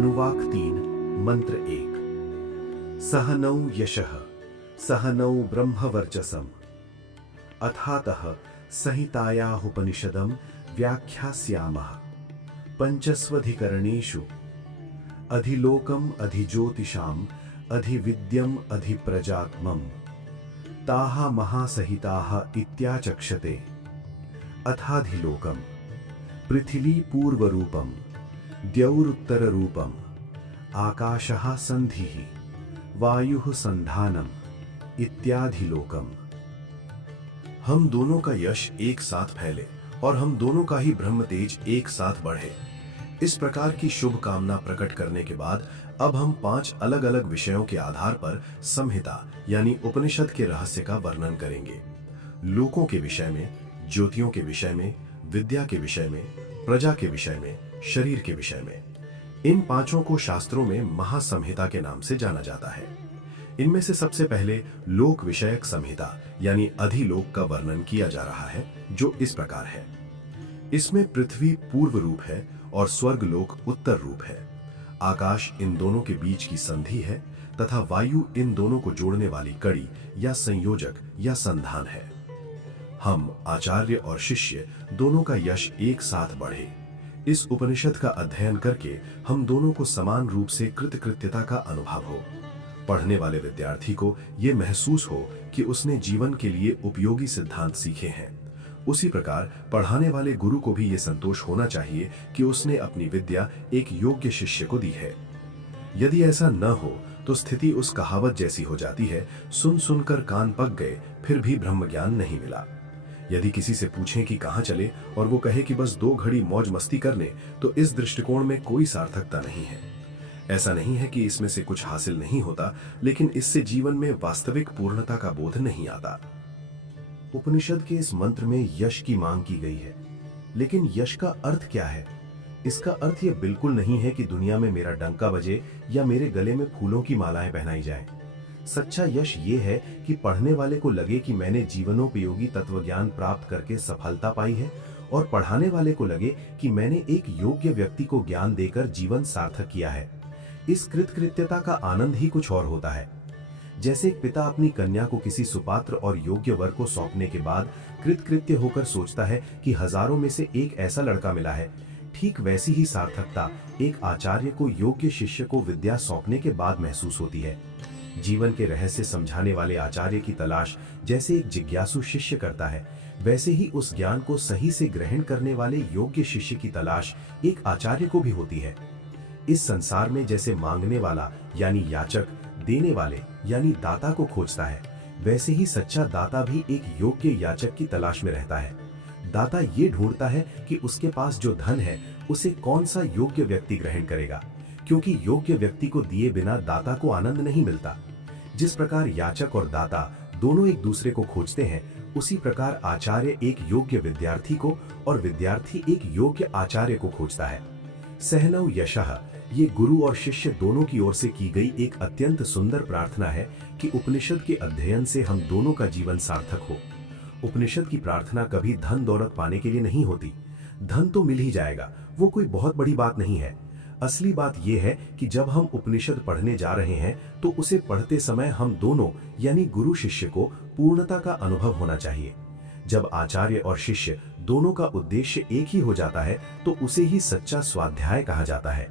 अनुवाक 3 मंत्र 1। सहनौ यशः सहनौ ब्रह्मवर्चसम्। अथातः संहितायाः उपनिषदं व्याख्यास्यामः। पंचस्वधिकरणेषु अधिलोकम् अधिज्योतिषाम् अधिविद्यम् अधिप्रजात्मम् ताः महासहिताः इत्याचक्षते। अथाधिलोकम् पृथिवी पूर्वरूपम् द्यौरुत्तररूपम् आकाशः संधिः वायुः संधानम् इत्याधिलोकम्। हम दोनों का यश एक साथ फैले और हम दोनों का ही ब्रह्म तेज एक साथ बढ़े, इस प्रकार की शुभ कामना प्रकट करने के बाद अब हम 5 अलग अलग विषयों के आधार पर संहिता यानी उपनिषद के रहस्य का वर्णन करेंगे। लोकों के विषय में, ज्योतियों के विषय में, विद्या के विषय में, प्रजा के विषय में, शरीर के विषय में। इन 5 को शास्त्रों में महासंहिता के नाम से जाना जाता है। इनमें से सबसे पहले लोक विषयक संहिता यानी अधिलोक का वर्णन किया जा रहा है, जो इस प्रकार है। इसमें पृथ्वी पूर्व रूप है और स्वर्ग लोक उत्तर रूप है। आकाश इन दोनों के बीच की संधि है तथा वायु इन दोनों को जोड़ने वाली कड़ी या संयोजक या संधान है। हम आचार्य और शिष्य दोनों का यश एक साथ बढ़े। इस उपनिषद का अध्ययन करके हम दोनों को समान रूप से कृतकृत्यता का अनुभव हो। पढ़ने वाले विद्यार्थी को यह महसूस हो कि उसने जीवन के लिए उपयोगी सिद्धांत सीखे हैं। उसी प्रकार पढ़ाने वाले गुरु को भी यह संतोष होना चाहिए कि उसने अपनी विद्या एक योग्य शिष्य को दी है। यदि ऐसा न हो तो स्थिति उस कहावत जैसी हो जाती है, सुन सुनकर कान पक गए फिर भी ब्रह्म ज्ञान नहीं मिला। यदि किसी से पूछें कि कहां चले और वो कहे कि बस 2 घड़ी मौज मस्ती करने, तो इस दृष्टिकोण में कोई सार्थकता नहीं है। ऐसा नहीं है कि इसमें से कुछ हासिल नहीं होता, लेकिन इससे जीवन में वास्तविक पूर्णता का बोध नहीं आता। उपनिषद के इस मंत्र में यश की मांग की गई है, लेकिन यश का अर्थ क्या है? इसका अर्थ यह बिल्कुल नहीं है कि दुनिया में मेरा डंका बजे या मेरे गले में फूलों की मालाएं पहनाई जाएं। सच्चा यश ये है कि पढ़ने वाले को लगे कि मैंने जीवनोपयोगी तत्वज्ञान प्राप्त करके सफलता पाई है, और पढ़ाने वाले को लगे कि मैंने एक योग्य व्यक्ति को ज्ञान देकर जीवन सार्थक किया है। इस कृतकृत्यता का आनंद ही कुछ और होता है। जैसे एक पिता अपनी कन्या को किसी सुपात्र और योग्य वर को सौंपने के बाद कृतकृत्य होकर सोचता है कि हजारों में से एक ऐसा लड़का मिला है, ठीक वैसी ही सार्थकता एक आचार्य को योग्य शिष्य को विद्या सौंपने के बाद महसूस होती है। जीवन के रहस्य समझाने वाले आचार्य की तलाश जैसे एक जिज्ञासु शिष्य करता है, वैसे ही उस ज्ञान को सही से ग्रहण करने वाले योग्य शिष्य की तलाश एक आचार्य को भी होती है। इस संसार में जैसे मांगने वाला यानी याचक देने वाले यानी दाता को खोजता है, वैसे ही सच्चा दाता भी एक योग्य याचक की तलाश में रहता है। दाता ये ढूंढता है कि उसके पास जो धन है उसे कौन सा योग्य व्यक्ति ग्रहण करेगा, क्योंकि योग्य व्यक्ति को दिए बिना दाता को आनंद नहीं मिलता। जिस प्रकार याचक और दाता दोनों एक दूसरे को खोजते हैं, उसी प्रकार आचार्य एक योग्य विद्यार्थी को और विद्यार्थी एक योग्य आचार्य को खोजता है। सहनौ यशः ये गुरु और शिष्य दोनों की ओर से की गई एक अत्यंत सुंदर प्रार्थना है कि उपनिषद के अध्ययन से हम दोनों का जीवन सार्थक हो। उपनिषद की प्रार्थना कभी धन दौलत पाने के लिए नहीं होती। धन तो मिल ही जाएगा, वो कोई बहुत बड़ी बात नहीं है। असली बात यह है कि जब हम उपनिषद पढ़ने जा रहे हैं तो उसे पढ़ते समय हम दोनों यानी गुरु शिष्य को पूर्णता का अनुभव होना चाहिए। जब आचार्य और शिष्य दोनों का उद्देश्य एक ही हो जाता है तो उसे ही सच्चा स्वाध्याय कहा जाता है।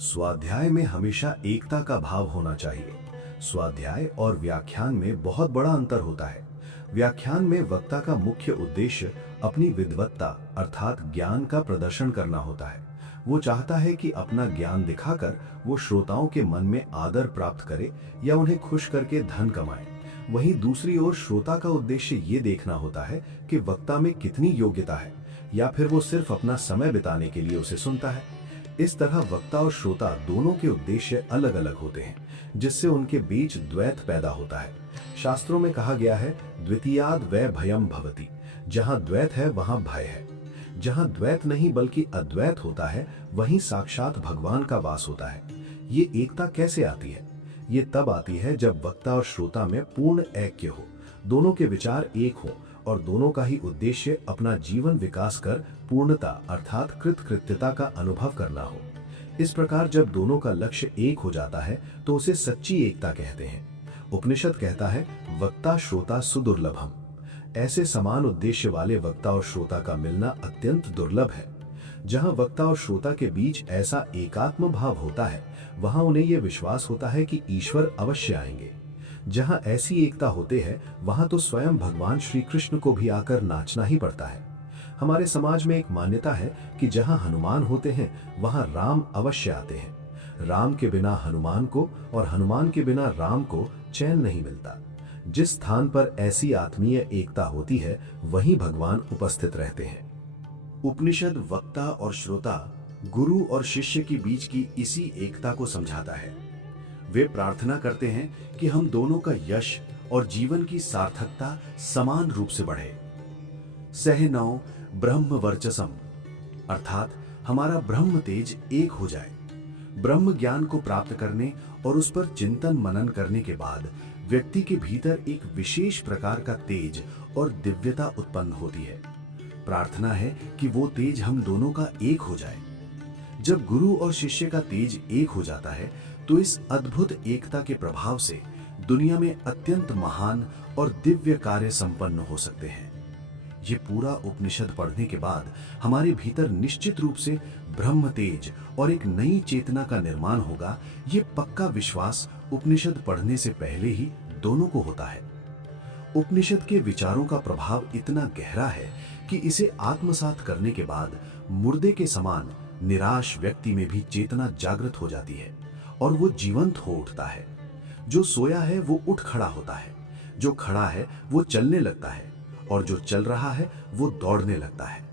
स्वाध्याय में हमेशा एकता का भाव होना चाहिए। स्वाध्याय और व्याख्यान में बहुत बड़ा अंतर होता है। व्याख्यान में वक्ता का मुख्य उद्देश्य अपनी विद्वत्ता अर्थात ज्ञान का प्रदर्शन करना होता है। वो चाहता है कि अपना ज्ञान दिखाकर वो श्रोताओं के मन में आदर प्राप्त करे या उन्हें खुश करके धन कमाए। वहीं दूसरी ओर श्रोता का उद्देश्य ये देखना होता है कि वक्ता में कितनी योग्यता है, या फिर वो सिर्फ अपना समय बिताने के लिए उसे सुनता है। इस तरह वक्ता और श्रोता दोनों के उद्देश्य अलग अलग होते हैं, जिससे उनके बीच द्वैत पैदा होता है। शास्त्रों में कहा गया है, द्वितीयाद वै भयम भवति। जहां द्वैत है वहां भय है। जहां द्वैत नहीं बल्कि अद्वैत होता है, वहीं साक्षात भगवान का वास होता है। ये एकता कैसे आती है? ये तब आती है जब वक्ता और श्रोता में पूर्ण ऐक्य हो, दोनों के विचार एक हो और दोनों का ही उद्देश्य अपना जीवन विकास कर पूर्णता अर्थात कृतकृत्यता का अनुभव करना हो। इस प्रकार जब दोनों का लक्ष्य एक हो जाता है तो उसे सच्ची एकता कहते हैं। उपनिषद कहता है, वक्ता श्रोता सुदुर्लभम। ऐसे समान उद्देश्य वाले वक्ता और श्रोता का मिलना अत्यंत दुर्लभ है। जहां वक्ता और श्रोता के बीच ऐसा एकात्म भाव होता है, वहां उन्हें यह विश्वास होता है कि ईश्वर अवश्य आएंगे। जहां ऐसी एकता होते है, वहां तो स्वयं भगवान श्री कृष्ण को भी आकर नाचना ही पड़ता है। हमारे समाज में एक मान्यता है कि जहां हनुमान होते हैं, वहां राम अवश्य आते हैं। राम के बिना हनुमान को और हनुमान के बिना राम को चैन नहीं मिलता। जिस स्थान पर ऐसी आत्मीय एकता होती है, वहीं भगवान उपस्थित रहते हैं। उपनिषद वक्ता और श्रोता, गुरु और शिष्य के बीच की इसी एकता को समझाता है। वे प्रार्थना करते हैं कि हम दोनों का यश और जीवन की सार्थकता समान रूप से बढ़े। सहनौ ब्रह्म वर्चसम, अर्थात हमारा ब्रह्म तेज एक हो जाए। ब्रह्म ज्ञान को प्राप्त करने और उस पर चिंतन मनन करने के बाद व्यक्ति के भीतर एक विशेष प्रकार का तेज और दिव्यता उत्पन्न होती है। प्रार्थना है कि वो तेज हम दोनों का एक हो जाए। जब गुरु और शिष्य का तेज एक हो जाता है, तो इस अद्भुत एकता के प्रभाव से दुनिया में अत्यंत महान और दिव्य कार्य संपन्न हो सकते हैं। ये पूरा उपनिषद पढ़ने के बाद हमारे भीतर निश्चित रूप से ब्रह्म तेज और एक नई चेतना का निर्माण होगा। ये पक्का विश्वास उपनिषद पढ़ने से पहले ही दोनों को होता है। उपनिषद के विचारों का प्रभाव इतना गहरा है कि इसे आत्मसात करने के बाद मुर्दे के समान निराश व्यक्ति में भी चेतना जागृत हो जाती है और वो जीवंत हो उठता है। जो सोया है वो उठ खड़ा होता है, जो खड़ा है वो चलने लगता है और जो चल रहा है वो दौड़ने लगता है।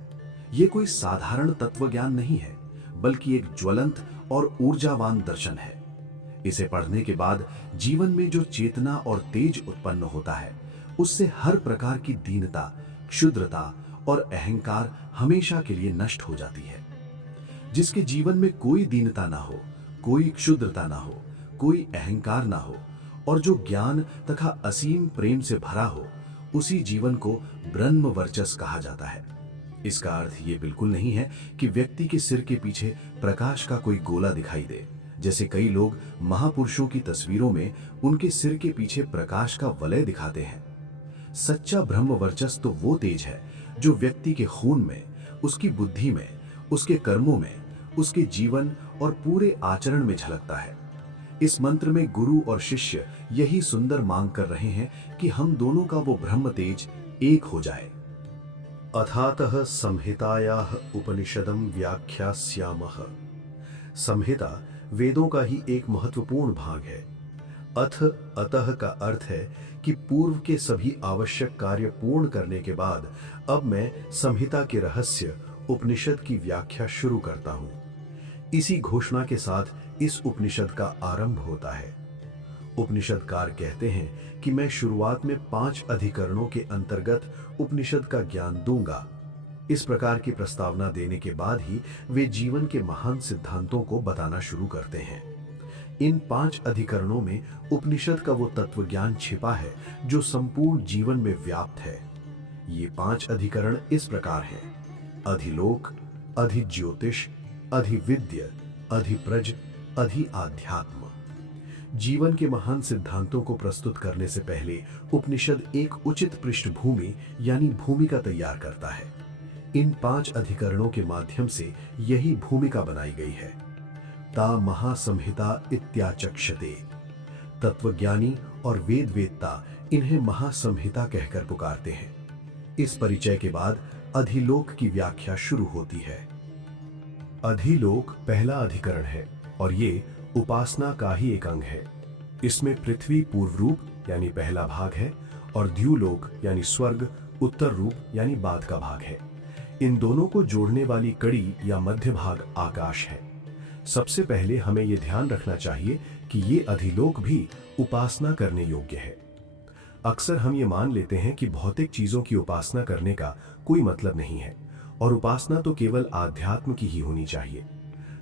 ये कोई साधारण तत्वज्ञान नहीं है, बल्कि एक ज्वलंत और ऊर्जावान दर्शन है। इसे पढ़ने के बाद जीवन में जो चेतना और तेज उत्पन्न होता है, उससे हर प्रकार की दीनता, क्षुद्रता और अहंकार हमेशा के लिए नष्ट हो जाती है। जिसके जीवन में कोई दीनता ना हो, कोई क्षुद्रता ना हो, कोई अहंकार ना हो और जो ज्ञान तथा असीम प्रेम से भरा हो, उसी जीवन को ब्रह्म वर्चस कहा जाता है। इसका अर्थ ये बिल्कुल नहीं है कि व्यक्ति के सिर के पीछे प्रकाश का कोई गोला दिखाई दे, जैसे कई लोग महापुरुषों की तस्वीरों में उनके सिर के पीछे प्रकाश का वलय दिखाते हैं। सच्चा ब्रह्म वर्चस तो वो तेज है जो व्यक्ति के खून में, उसकी बुद्धि में, उसके कर्मों में, उसके जीवन और पूरे आचरण में झलकता है। इस मंत्र में गुरु और शिष्य यही सुंदर मांग कर रहे हैं कि हम दोनों का वो ब्रह्म तेज एक हो जाए। अथातः संहितायाः उपनिषदम व्याख्यास्यामः। संहिता वेदों का ही एक महत्वपूर्ण भाग है। अथ अतः का अर्थ है कि पूर्व के सभी आवश्यक कार्य पूर्ण करने के बाद अब मैं संहिता के रहस्य उपनिषद की व्याख्या शुरू करता हूं। इसी घोषणा के साथ इस उपनिषद का आरंभ होता है। उपनिषदकार कहते हैं कि मैं शुरुआत में 5 अधिकरणों के अंतर्गत उपनिषद का ज्ञान दूंगा। इस प्रकार की प्रस्तावना देने के बाद ही वे जीवन के महान सिद्धांतों को बताना शुरू करते हैं। इन 5 अधिकरणों में उपनिषद का वो तत्व ज्ञान छिपा है जो संपूर्ण जीवन में व्याप्त है। ये 5 अधिकरण इस प्रकार हैं: अधिलोक, अधिज्योतिष, अधिविद्य, अधिप्रज, अधिआध्यात्म। जीवन के महान सिद्धांतों को प्रस्तुत करने से पहले उपनिषद एक उचित पृष्ठभूमि यानी भूमिका तैयार करता है। इन 5 अधिकरणों के माध्यम से यही भूमिका बनाई गई है। ता महासंहिता इत्याचक्षते। तत्वज्ञानी और वेद वेत्ता इन्हें महासंहिता कहकर पुकारते हैं। इस परिचय के बाद अधिलोक की व्याख्या शुरू होती है। अधिलोक पहला अधिकरण है और ये उपासना का ही एक अंग है। इसमें पृथ्वी पूर्व रूप यानी पहला भाग है और द्युलोक यानी स्वर्ग उत्तर रूप यानी बाद का भाग है। इन दोनों को जोड़ने वाली कड़ी या मध्य भाग आकाश है। सबसे पहले हमें यह ध्यान रखना चाहिए कि ये अधिलोक भी उपासना करने योग्य है। अक्सर हम ये मान लेते हैं कि भौतिक चीजों की उपासना करने का कोई मतलब नहीं है और उपासना तो केवल आध्यात्म की ही होनी चाहिए।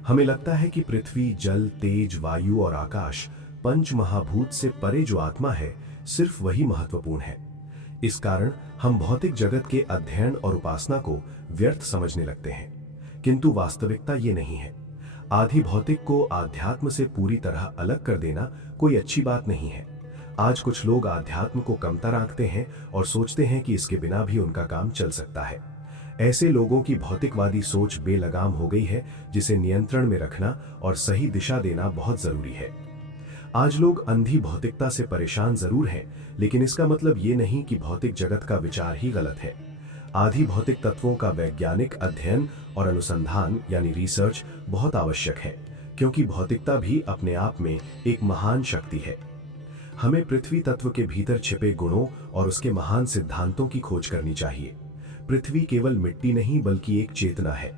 हमें लगता है कि पृथ्वी, जल, तेज, वायु और आकाश, पंच महाभूत से परे जो आत्मा है, सिर्फ वही महत्वपूर्ण है। इस कारण हम भौतिक जगत के अध्ययन और उपासना को व्यर्थ समझने लगते हैं, किंतु वास्तविकता ये नहीं है। आधि भौतिक को आध्यात्म से पूरी तरह अलग कर देना कोई अच्छी बात नहीं है। आज कुछ लोग आध्यात्म को कमतर आंकते हैं और सोचते हैं कि इसके बिना भी उनका काम चल सकता है। ऐसे लोगों की भौतिकवादी सोच बेलगाम हो गई है, जिसे नियंत्रण में रखना और सही दिशा देना बहुत जरूरी है। आज लोग अंधी भौतिकता से परेशान जरूर हैं, लेकिन इसका मतलब ये नहीं कि भौतिक जगत का विचार ही गलत है। आधि भौतिक तत्वों का वैज्ञानिक अध्ययन और अनुसंधान यानी रिसर्च बहुत आवश्यक है, क्योंकि भौतिकता भी अपने आप में एक महान शक्ति है। हमें पृथ्वी तत्व के भीतर छिपे गुणों और उसके महान सिद्धांतों की खोज करनी चाहिए। पृथ्वी केवल मिट्टी नहीं बल्कि एक चेतना है।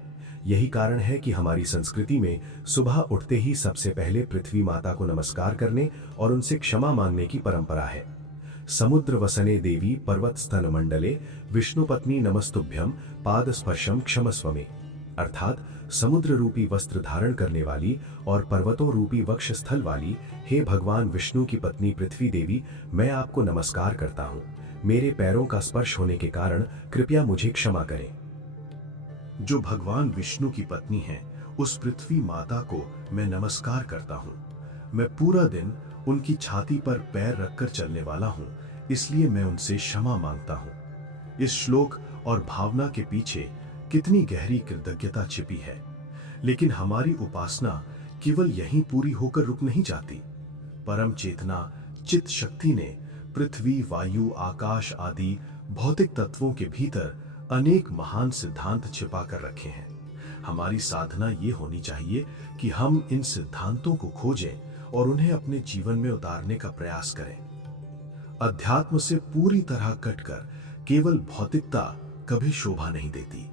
यही कारण है कि हमारी संस्कृति में सुबह उठते ही सबसे पहले पृथ्वी माता को नमस्कार करने और उनसे क्षमा मांगने की परंपरा है। समुद्र वसने देवी पर्वत स्तन मंडले विष्णु पत्नी नमस्तुभ्यम पाद स्पर्शम क्षमस्व में, अर्थात समुद्र रूपी वस्त्र धारण करने वाली और पर्वतों रूपी वक्ष स्थल वाली हे भगवान विष्णु की पत्नी पृथ्वी देवी, मैं आपको नमस्कार करता हूँ। मेरे पैरों का स्पर्श होने के कारण कृपया मुझे क्षमा करें। जो भगवान विष्णु की पत्नी है, उस पृथ्वी माता को मैं नमस्कार करता हूँ। मैं पूरा दिन उनकी छाती पर पैर रखकर चलने वाला हूँ, इसलिए मैं उनसे क्षमा मांगता हूँ। इस श्लोक और भावना के पीछे कितनी गहरी कृतज्ञता छिपी है। लेकिन हमारी उपासना केवल यहीं पूरी होकर रुक नहीं जाती। परम चेतना चित शक्ति ने पृथ्वी, वायु, आकाश आदि भौतिक तत्वों के भीतर अनेक महान सिद्धांत छिपा कर रखे हैं। हमारी साधना ये होनी चाहिए कि हम इन सिद्धांतों को खोजें और उन्हें अपने जीवन में उतारने का प्रयास करें। अध्यात्म से पूरी तरह कटकर केवल भौतिकता कभी शोभा नहीं देती।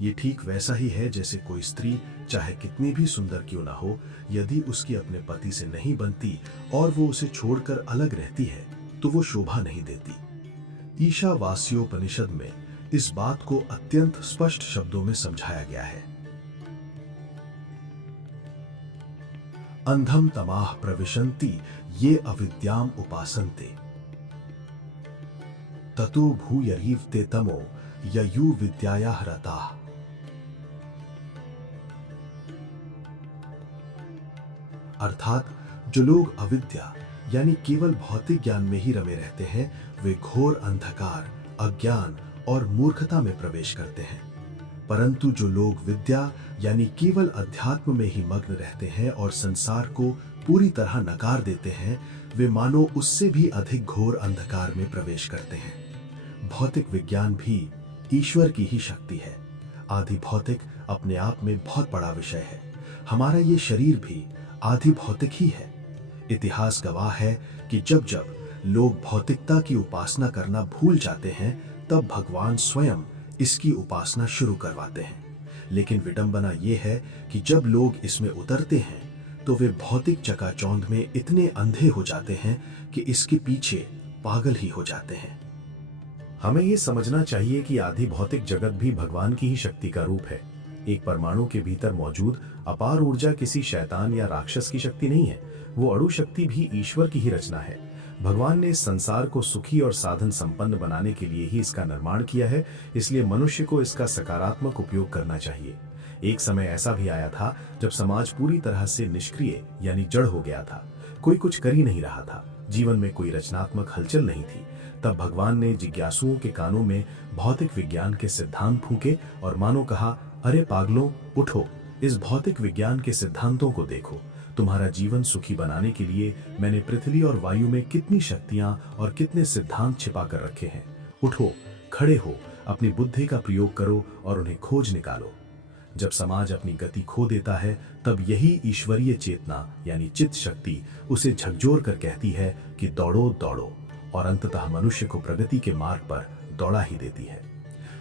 ये ठीक वैसा ही है जैसे कोई स्त्री चाहे कितनी भी सुंदर क्यों ना हो, यदि उसकी अपने पति से नहीं बनती और वो उसे छोड़कर अलग रहती है तो वो शोभा नहीं देती। ईशावास्योपनिषद में इस बात को अत्यंत स्पष्ट शब्दों में समझाया गया है। अंधम तमाह प्रविशन्ति ये अविद्याम उपासन्ते ततो भूयरीवते तमो ययु विद्यायाः रताः। अर्थात जो लोग अविद्या यानी केवल भौतिक ज्ञान में ही रमे रहते हैं, वे घोर अंधकार, अज्ञान और मूर्खता में प्रवेश करते हैं। परंतु जो लोग विद्या यानी केवल अध्यात्म में ही मग्न रहते हैं और संसार को पूरी तरह नकार देते हैं, वे मानो उससे भी अधिक घोर अंधकार में प्रवेश करते हैं। भौतिक विज्ञान भी ईश्वर की ही शक्ति है। आधि भौतिक अपने आप में बहुत बड़ा विषय है। हमारा ये शरीर भी आधि भौतिक ही है। इतिहास गवाह है कि जब जब लोग भौतिकता की उपासना करना भूल जाते हैं, तब भगवान स्वयं इसकी उपासना शुरू करवाते हैं। लेकिन विडंबना यह है कि जब लोग इसमें उतरते हैं तो वे भौतिक चकाचौंध में इतने अंधे हो जाते हैं कि इसके पीछे पागल ही हो जाते हैं। हमें ये समझना चाहिए कि आधि भौतिक जगत भी भगवान की ही शक्ति का रूप है। एक परमाणु के भीतर मौजूद अपार ऊर्जा किसी शैतान या राक्षस की शक्ति नहीं है, वो अणु शक्ति भी ईश्वर की ही रचना है। भगवान ने इस संसार को सुखी और साधन संपन्न बनाने के लिए ही इसका निर्माण किया है, इसलिए मनुष्य को इसका सकारात्मक उपयोग करना चाहिए। एक समय ऐसा भी आया था जब समाज पूरी तरह से निष्क्रिय यानी जड़ हो गया था। कोई कुछ कर ही नहीं रहा था, जीवन में कोई रचनात्मक हलचल नहीं थी। तब भगवान ने जिज्ञासुओं के कानों में भौतिक विज्ञान के सिद्धांत फूंके और मानो कहा, अरे पागलों, उठो, इस भौतिक विज्ञान के सिद्धांतों को देखो। तुम्हारा जीवन सुखी बनाने के लिए मैंने पृथ्वी और वायु में कितनी शक्तियां और कितने सिद्धांत छिपा कर रखे हैं। उठो, खड़े हो, अपनी बुद्धि का प्रयोग करो और उन्हें खोज निकालो। जब समाज अपनी गति खो देता है, तब यही ईश्वरीय चेतना यानी चित्त शक्ति उसे झकझोर कर कहती है कि दौड़ो दौड़ो, और अंततः मनुष्य को प्रगति के मार्ग पर दौड़ा ही देती है।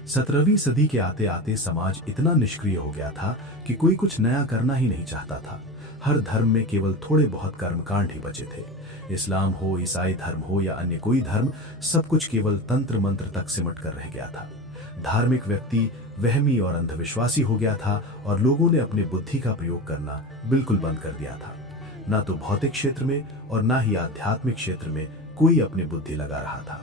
17वीं सदी के आते आते समाज इतना निष्क्रिय हो गया था कि कोई कुछ नया करना ही नहीं चाहता था। हर धर्म में केवल थोड़े बहुत कर्मकांड ही बचे थे। इस्लाम हो, ईसाई धर्म हो या अन्य कोई धर्म, सब कुछ केवल तंत्र मंत्र तक सिमट कर रह गया था। धार्मिक व्यक्ति वहमी और अंधविश्वासी हो गया था और लोगों ने अपनी बुद्धि का प्रयोग करना बिल्कुल बंद कर दिया था। ना तो भौतिक क्षेत्र में और ना ही आध्यात्मिक क्षेत्र में कोई अपनी बुद्धि लगा रहा था।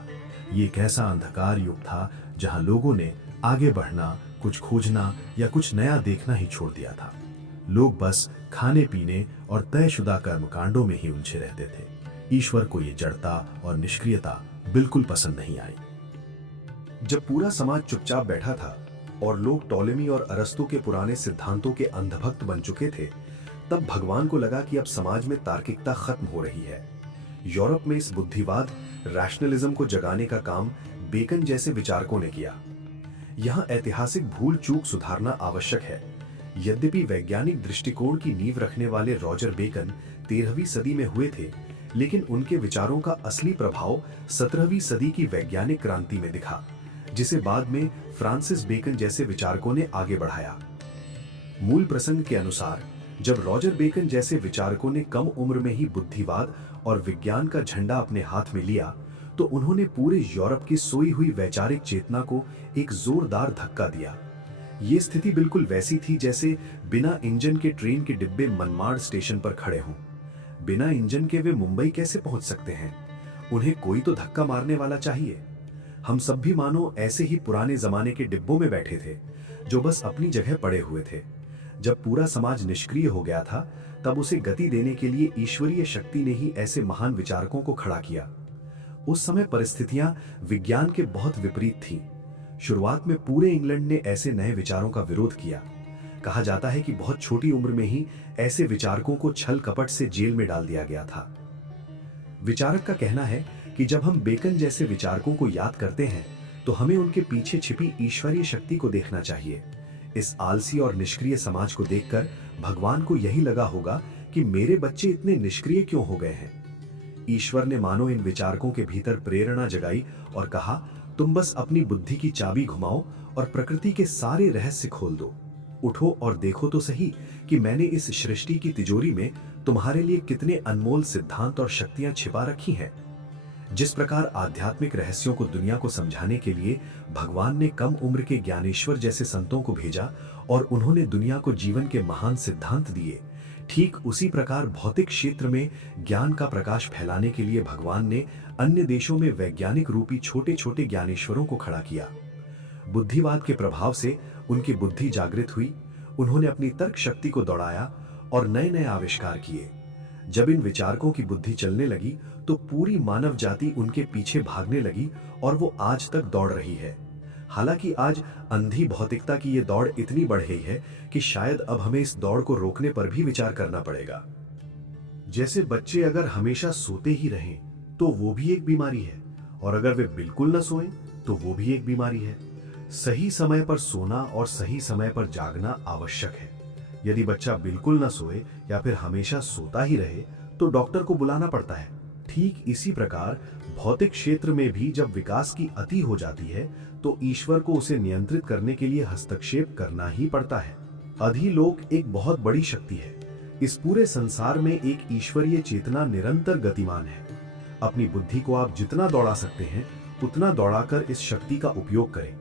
ये एक ऐसा अंधकार युग था जहां लोगों ने आगे बढ़ना, कुछ खोजना या कुछ नया देखना ही छोड़ दिया था। लोग बस खाने पीने और तयशुदा कर्मकांडों में ही उलझे रहते थे। ईश्वर को ये जड़ता और निष्क्रियता बिल्कुल पसंद नहीं आई। जब पूरा समाज चुपचाप बैठा था और लोग टॉलेमी और अरस्तु के पुराने सिद्धांतों के अंधभक्त बन चुके थे, तब भगवान को लगा कि अब समाज में तार्किकता खत्म हो रही है। यूरोप में इस बुद्धिवाद रैशनलिज्म को जगाने का काम बेकन जैसे विचारकों ने किया। यहाँ ऐतिहासिक भूल चूक सुधारना आवश्यक है। यद्यपि वैज्ञानिक दृष्टिकोण की नींव रखने वाले रॉजर बेकन 13वीं सदी में हुए थे, लेकिन उनके विचारों का असली प्रभाव 17वीं सदी की वैज्ञानिक क्रांति में दिखा, जिसे बाद में फ्रांसिस बेकन जैसे विचारकों ने आगे बढ़ाया। मूल प्रसंग के अनुसार जब रॉजर बेकन जैसे विचारकों ने कम उम्र में ही बुद्धिवाद और विज्ञान का झंडा अपने हाथ में लिया, तो उन्होंने पूरे यूरोप की सोई हुई वैचारिक चेतना को एक जोरदार धक्का दिया। ये स्थिति बिल्कुल वैसी थी जैसे बिना इंजन के ट्रेन के डिब्बे मनमाड़ स्टेशन पर खड़े हों। बिना इंजन के वे मुंबई कैसे पहुंच सकते हैं? उन्हें कोई तो धक्का मारने वाला चाहिए। हम सब भी मानो ऐसे ही पुराने जमाने के डिब्बों में बैठे थे, जो बस अपनी जगह पड़े हुए थे। जब पूरा समाज निष्क्रिय हो गया था, तब उसे गति देने के लिए ईश्वरीय शक्ति ने ही ऐसे महान विचारकों को खड़ा किया। उस समय परिस्थितियां विज्ञान के बहुत विपरीत थीं। शुरुआत में पूरे इंग्लैंड ने ऐसे नए विचारों का विरोध किया। कहा जाता है कि बहुत छोटी उम्र में ही ऐसे विचारकों को छल कपट से जेल में डाल दिया गया था। विचारक का कहना है कि जब हम बेकन जैसे विचारकों को याद करते हैं, तो हमें उनके पीछे छिपी ईश्वरीय शक्ति को देखना चाहिए। इस आलसी और निष्क्रिय समाज को देखकर भगवान को यही लगा होगा कि मेरे बच्चे इतने निष्क्रिय क्यों हो गए हैं। ईश्वर ने मानो इन विचारकों के भीतर प्रेरणा जगाई और कहा, तुम बस अपनी बुद्धि की चाबी घुमाओ और प्रकृति के सारे रहस्य खोल दो। उठो और देखो तो सही कि मैंने इस सृष्टि की तिजोरी में तुम्हारे लिए कितने अनमोल सिद्धांत और शक्तियां छिपा रखी हैं। जिस प्रकार आध्यात्मिक रहस्यों को दुनिया को समझाने के लिए भगवान ने कम उम्र के ज्ञानेश्वर जैसे संतों को भेजा और उन्होंने दुनिया को जीवन के महान सिद्धांत दिए, ठीक उसी प्रकार भौतिक क्षेत्र में ज्ञान का प्रकाश फैलाने के लिए भगवान ने अन्य देशों में वैज्ञानिक रूपी छोटे छोटे ज्ञानेश्वरों को खड़ा किया। बुद्धिवाद के प्रभाव से उनकी बुद्धि जागृत हुई, उन्होंने अपनी तर्क शक्ति को दौड़ाया और नए नए आविष्कार किए। जब इन विचारकों की बुद्धि चलने लगी, तो पूरी मानव जाति उनके पीछे भागने लगी और वो आज तक दौड़ रही है। हालांकि आज अंधी भौतिकता की ये दौड़ इतनी बढ़ गई है कि शायद अब हमें इस दौड़ को रोकने पर भी विचार करना पड़ेगा। जैसे बच्चे अगर हमेशा सोते ही रहें तो वो भी एक बीमारी है, और अगर वे बिल्कुल न सोएं तो वो भी एक बीमारी है। सही समय पर सोना और सही समय पर जागना आवश्यक है। यदि बच्चा बिल्कुल न सोए या फिर हमेशा सोता ही रहे तो डॉक्टर को बुलाना पड़ता है। ठीक इसी प्रकार भौतिक क्षेत्र में भी जब विकास की अति हो जाती है, तो ईश्वर को उसे नियंत्रित करने के लिए हस्तक्षेप करना ही पड़ता है। अधिलोक एक बहुत बड़ी शक्ति है। इस पूरे संसार में एक ईश्वरीय चेतना निरंतर गतिमान है। अपनी बुद्धि को आप जितना दौड़ा सकते हैं, उतना दौड़ाकर इस शक्ति का उपयोग करें।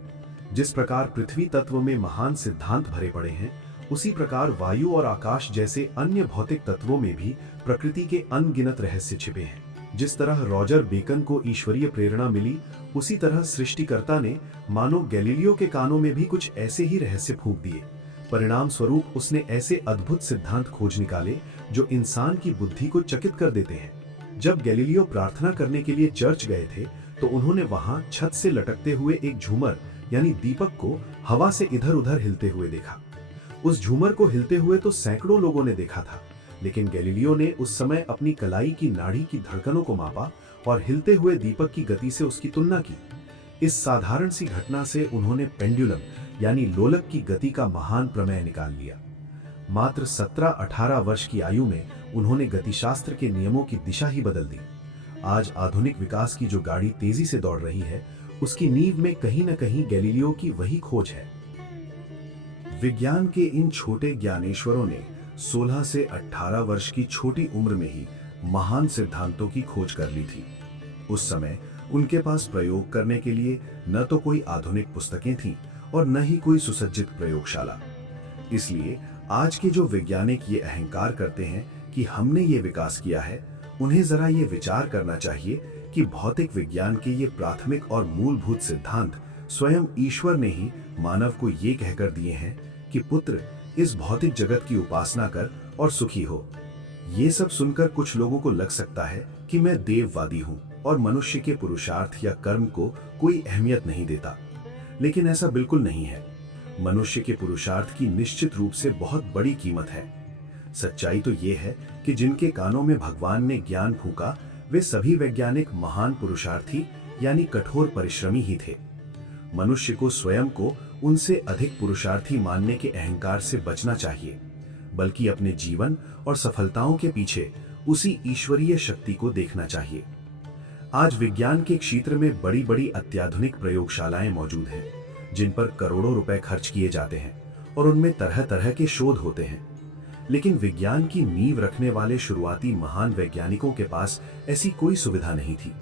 जिस प्रकार पृथ्वी तत्व में महान सिद्धांत भरे पड़े हैं, उसी प्रकार वायु और आकाश जैसे अन्य भौतिक तत्वों में भी प्रकृति के अनगिनत रहस्य छिपे हैं। जिस तरह रॉजर बेकन को ईश्वरीय प्रेरणा मिली, उसी तरह सृष्टिकर्ता ने मानो गैलीलियो के कानों में भी कुछ ऐसे ही रहस्य फूंक दिए। परिणाम स्वरूप उसने ऐसे अद्भुत सिद्धांत खोज निकाले जो इंसान की बुद्धि को चकित कर देते हैं। जब गैलीलियो प्रार्थना करने के लिए चर्च गए थे, तो उन्होंने वहां छत से लटकते हुए एक झूमर यानी दीपक को हवा से इधर उधर हिलते हुए देखा। उस झूमर को हिलते हुए तो सैकड़ों लोगों ने देखा था, लेकिन गैलीलियो ने उस समय अपनी कलाई की नाड़ी की धड़कनों को मापा और हिलते हुए दीपक की गति से उसकी तुलना की। इस साधारण सी घटना से उन्होंने पेंडुलम यानी लोलक की गति का महान प्रमेय निकाल लिया। मात्र 17-18 वर्ष की आयु में उन्होंने गतिशास्त्र के नियमों की दिशा ही बदल दी। आज आधुनिक विकास की जो गाड़ी तेजी से दौड़ रही है, उसकी नींव में कहीं न कहीं गैलीलियो की वही खोज है। विज्ञान के इन छोटे ज्ञानेश्वरों ने 16 से 18 वर्ष की छोटी उम्र में ही महान सिद्धांतों की खोज कर ली थी। उस समय उनके पास प्रयोग करने के लिए न तो कोई आधुनिक पुस्तकें थीं और न ही कोई सुसज्जित प्रयोगशाला। इसलिए आज के जो वैज्ञानिक ये अहंकार करते हैं कि हमने ये विकास किया है, उन्हें जरा ये विचार करना चाहिए कि भौतिक विज्ञान के ये प्राथमिक और मूलभूत सिद्धांत स्वयं ईश्वर ने ही मानव को ये कहकर दिए हैं कि पुत्र, इस भौतिक जगत की उपासना कर और सुखी हो। ये सब सुनकर कुछ लोगों को लग सकता है कि मैं देववादी हूँ और मनुष्य के पुरुषार्थ या कर्म को कोई अहमियत नहीं देता, लेकिन ऐसा बिल्कुल नहीं है। मनुष्य के पुरुषार्थ की निश्चित रूप से बहुत बड़ी कीमत है। सच्चाई तो ये है कि जिनके कानों में भगवान ने ज्ञान फूंका वे सभी वैज्ञानिक महान पुरुषार्थी यानी कठोर परिश्रमी ही थे। मनुष्य को स्वयं को उनसे अधिक पुरुषार्थी मानने के अहंकार से बचना चाहिए, बल्कि अपने जीवन और सफलताओं के पीछे उसी ईश्वरीय शक्ति को देखना चाहिए। आज विज्ञान के क्षेत्र में बड़ी बड़ी अत्याधुनिक प्रयोगशालाएं मौजूद हैं, जिन पर करोड़ों रुपए खर्च किए जाते हैं और उनमें तरह तरह के शोध होते हैं। लेकिन विज्ञान की नींव रखने वाले शुरुआती महान वैज्ञानिकों के पास ऐसी कोई सुविधा नहीं थी।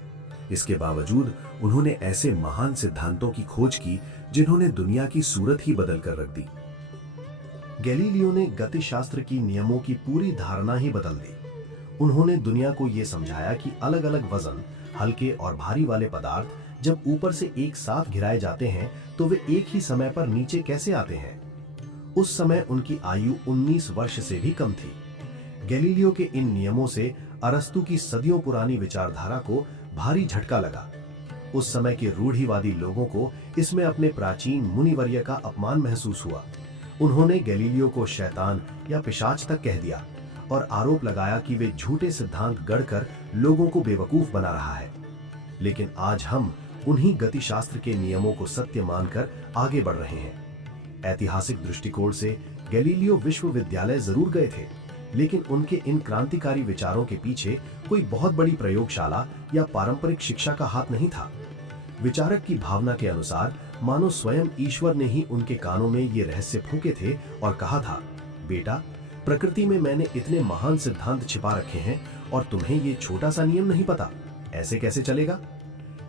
इसके बावजूद उन्होंने ऐसे महान सिद्धांतों की खोज की जिन्होंने दुनिया की सूरत ही बदल कर रख दी। गैलीलियो ने गतिशास्त्र की नियमों की पूरी धारणा ही बदल दी। उन्होंने दुनिया को यह समझाया कि अलग अलग वजन, हल्के और भारी वाले पदार्थ जब ऊपर से एक साथ गिराए जाते हैं तो वे एक ही समय पर नीचे कैसे आते हैं। उस समय उनकी आयु 19 वर्ष से भी कम थी। गैलीलियो के इन नियमों से अरस्तु की सदियों पुरानी विचारधारा को भारी झटका लगा। उस समय के रूढ़िवादी लोगों को इसमें अपने प्राचीन मुनिवर्य का अपमान महसूस हुआ। उन्होंने गैलीलियो को शैतान या पिशाच तक कह दिया और आरोप लगाया कि वे झूठे सिद्धांत गढ़कर लोगों को बेवकूफ बना रहा है। लेकिन आज हम उन्हीं गतिशास्त्र के नियमों को सत्य मानकर आगे बढ़ रहे हैं। ऐतिहासिक दृष्टिकोण से गैलीलियो विश्वविद्यालय जरूर गए थे, लेकिन उनके इन क्रांतिकारी विचारों के पीछे कोई बहुत बड़ी प्रयोगशाला या पारंपरिक शिक्षा का हाथ नहीं था। विचारक की भावना के अनुसार मानो स्वयं ईश्वर ने ही उनके कानों में ये रहस्य फूंके थे और कहा था, बेटा, प्रकृति में मैंने इतने महान सिद्धांत छिपा रखे हैं और तुम्हें ये छोटा सा नियम नहीं पता, ऐसे कैसे चलेगा।